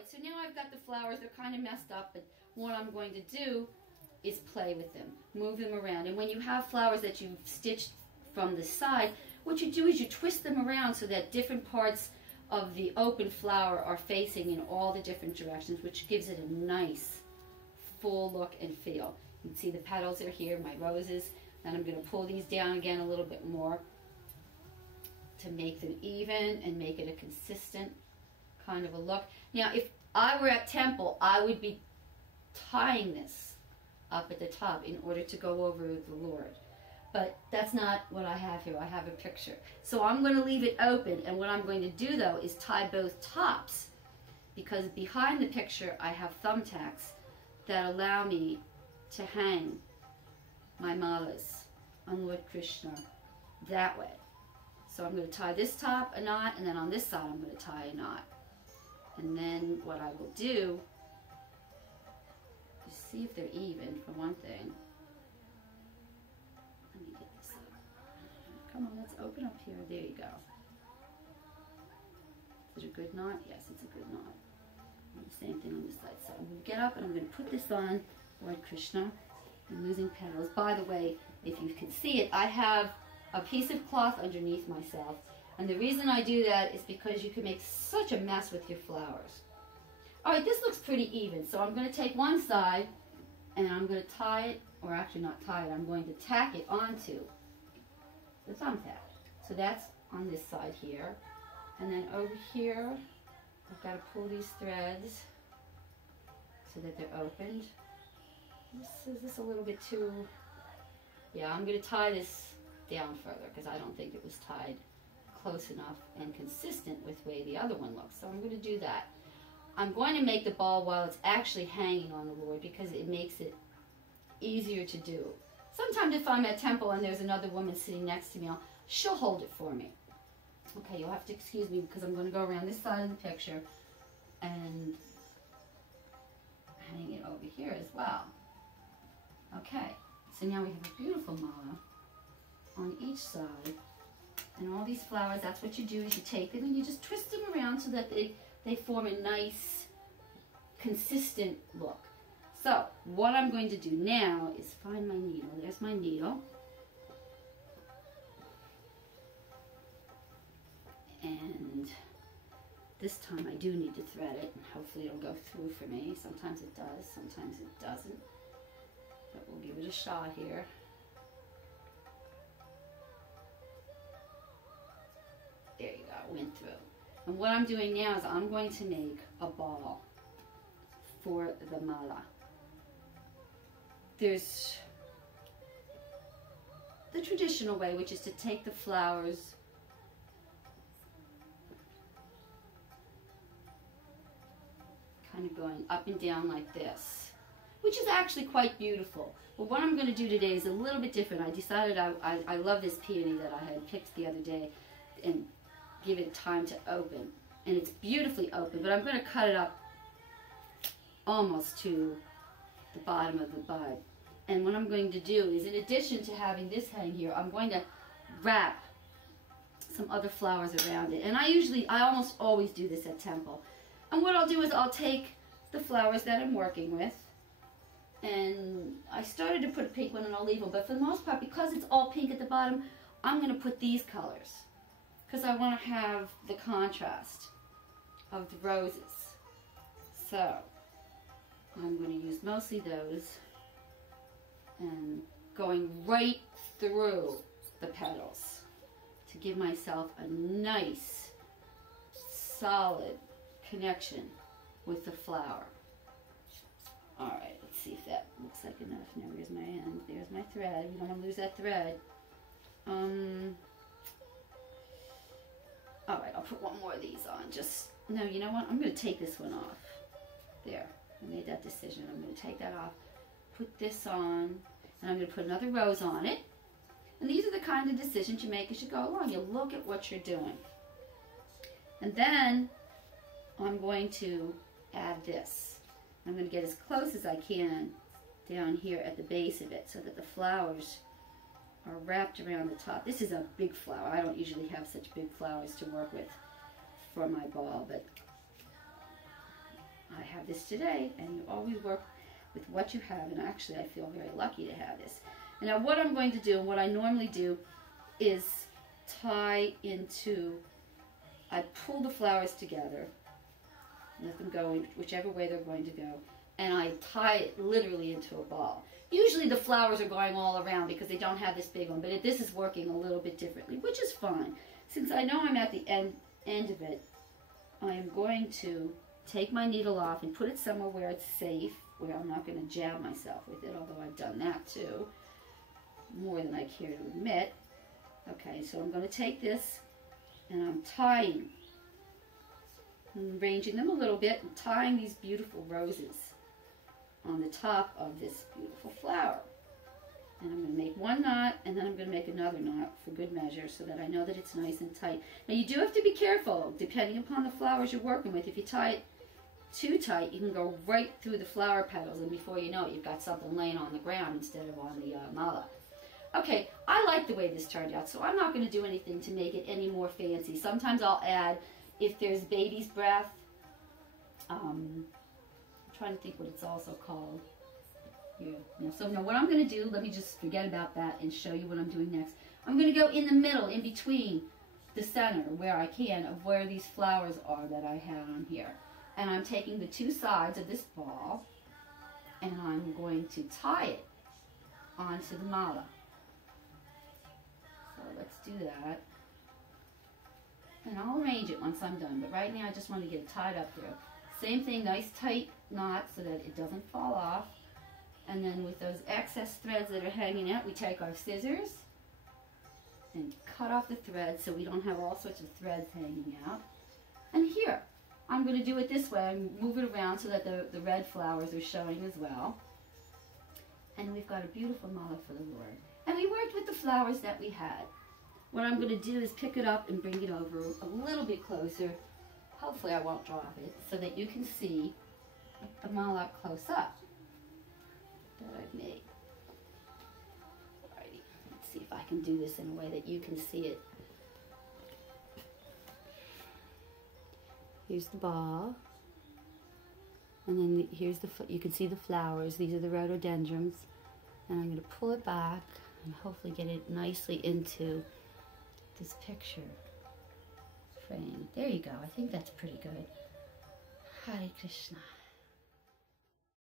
Alright, so now I've got the flowers. They're kind of messed up, but what I'm going to do is play with them, move them around. And when you have flowers that you've stitched from the side, what you do is you twist them around so that different parts of the open flower are facing in all the different directions, which gives it a nice full look and feel. You can see the petals are here, my roses. Then I'm going to pull these down again a little bit more to make them even and make it a consistent kind of a look. Now, if I were at temple, I would be tying this up at the top in order to go over the Lord. But that's not what I have here. I have a picture. So I'm going to leave it open, and what I'm going to do, though, is tie both tops, because behind the picture I have thumbtacks that allow me to hang my malas on Lord Krishna that way. So I'm going to tie this top a knot, and then on this side I'm going to tie a knot. And then what I will do is see if they're even, for one thing. Let me get this up. Come on, let's open up here. There you go. Is it a good knot? Yes, it's a good knot. And the same thing on this side. So I'm going to get up and I'm going to put this on Lord Krishna. I'm losing petals. By the way, if you can see it, I have a piece of cloth underneath myself. And the reason I do that is because you can make such a mess with your flowers. Alright, this looks pretty even. So I'm going to take one side and I'm going to tie it, or actually not tie it, I'm going to tack it onto the thumbtack. So that's on this side here. And then over here, I've got to pull these threads so that they're opened. Is this a little bit too... Yeah, I'm going to tie this down further because I don't think it was tied close enough and consistent with the way the other one looks. So I'm going to do that. I'm going to make the ball while it's actually hanging on the Lord because it makes it easier to do. Sometimes if I'm at temple and there's another woman sitting next to me, she'll hold it for me. Okay, you'll have to excuse me because I'm going to go around this side of the picture and hang it over here as well. Okay, so now we have a beautiful mala on each side. And all these flowers, that's what you do is you take them and you just twist them around so that they form a nice, consistent look. So, what I'm going to do now is find my needle. There's my needle. And this time I do need to thread it, and hopefully it'll go through for me. Sometimes it does, sometimes it doesn't. But we'll give it a shot here. There you go, went through. And what I'm doing now is I'm going to make a ball for the mala. There's the traditional way, which is to take the flowers kind of going up and down like this, which is actually quite beautiful. But what I'm going to do today is a little bit different. I decided I love this peony that I had picked the other day and give it time to open. And it's beautifully open, but I'm going to cut it up almost to the bottom of the bud. And what I'm going to do is, in addition to having this hang here, I'm going to wrap some other flowers around it. And I almost always do this at temple. And what I'll do is I'll take the flowers that I'm working with, and I started to put a pink one and I'll leave them, but for the most part, because it's all pink at the bottom, I'm going to put these colors because I want to have the contrast of the roses. So I'm going to use mostly those and going right through the petals to give myself a nice solid connection with the flower. Alright, let's see if that looks like enough. Now here's my end, there's my thread. We don't want to lose that thread. Alright, I'll put one more of these on. No, you know what? I'm going to take this one off. There, I made that decision. I'm going to take that off, put this on, and I'm going to put another rose on it. And these are the kind of decisions you make as you go along. You look at what you're doing. And then I'm going to add this. I'm going to get as close as I can down here at the base of it so that the flowers are wrapped around the top. This is a big flower. I don't usually have such big flowers to work with for my ball, but I have this today, and you always work with what you have, and actually I feel very lucky to have this. And now what I'm going to do, and what I normally do, is tie into, I pull the flowers together, let them go in whichever way they're going to go, and I tie it literally into a ball. Usually the flowers are going all around because they don't have this big one, but this is working a little bit differently, which is fine. Since I know I'm at the end of it, I am going to take my needle off and put it somewhere where it's safe, where I'm not going to jab myself with it, although I've done that too, more than I care to admit. Okay, so I'm going to take this and I'm tying, arranging them a little bit, and tying these beautiful roses on the top of this beautiful flower. And I'm going to make one knot, and then I'm going to make another knot for good measure so that I know that it's nice and tight. Now you do have to be careful, depending upon the flowers you're working with. If you tie it too tight, you can go right through the flower petals, and before you know it, you've got something laying on the ground instead of on the mala. Okay, I like the way this turned out, so I'm not going to do anything to make it any more fancy. Sometimes I'll add, if there's baby's breath, I'm trying to think what it's also called. Here. So now what I'm going to do, let me just forget about that and show you what I'm doing next. I'm going to go in the middle, in between the center, where I can, of where these flowers are that I have on here. And I'm taking the two sides of this ball, and I'm going to tie it onto the mala. So let's do that. And I'll arrange it once I'm done, but right now I just want to get it tied up here. Same thing, nice tight knot so that it doesn't fall off. And then with those excess threads that are hanging out, we take our scissors and cut off the threads so we don't have all sorts of threads hanging out. And here, I'm going to do it this way. I move it around so that the red flowers are showing as well. And we've got a beautiful mala for the Lord. And we worked with the flowers that we had. What I'm going to do is pick it up and bring it over a little bit closer. Hopefully I won't drop it, so that you can see the mala close up that I've made. Alrighty, let's see if I can do this in a way that you can see it. Here's the ball, and then here's you can see the flowers. These are the rhododendrons, and I'm going to pull it back and hopefully get it nicely into this picture frame. There you go. I think that's pretty good. Hare Krishna.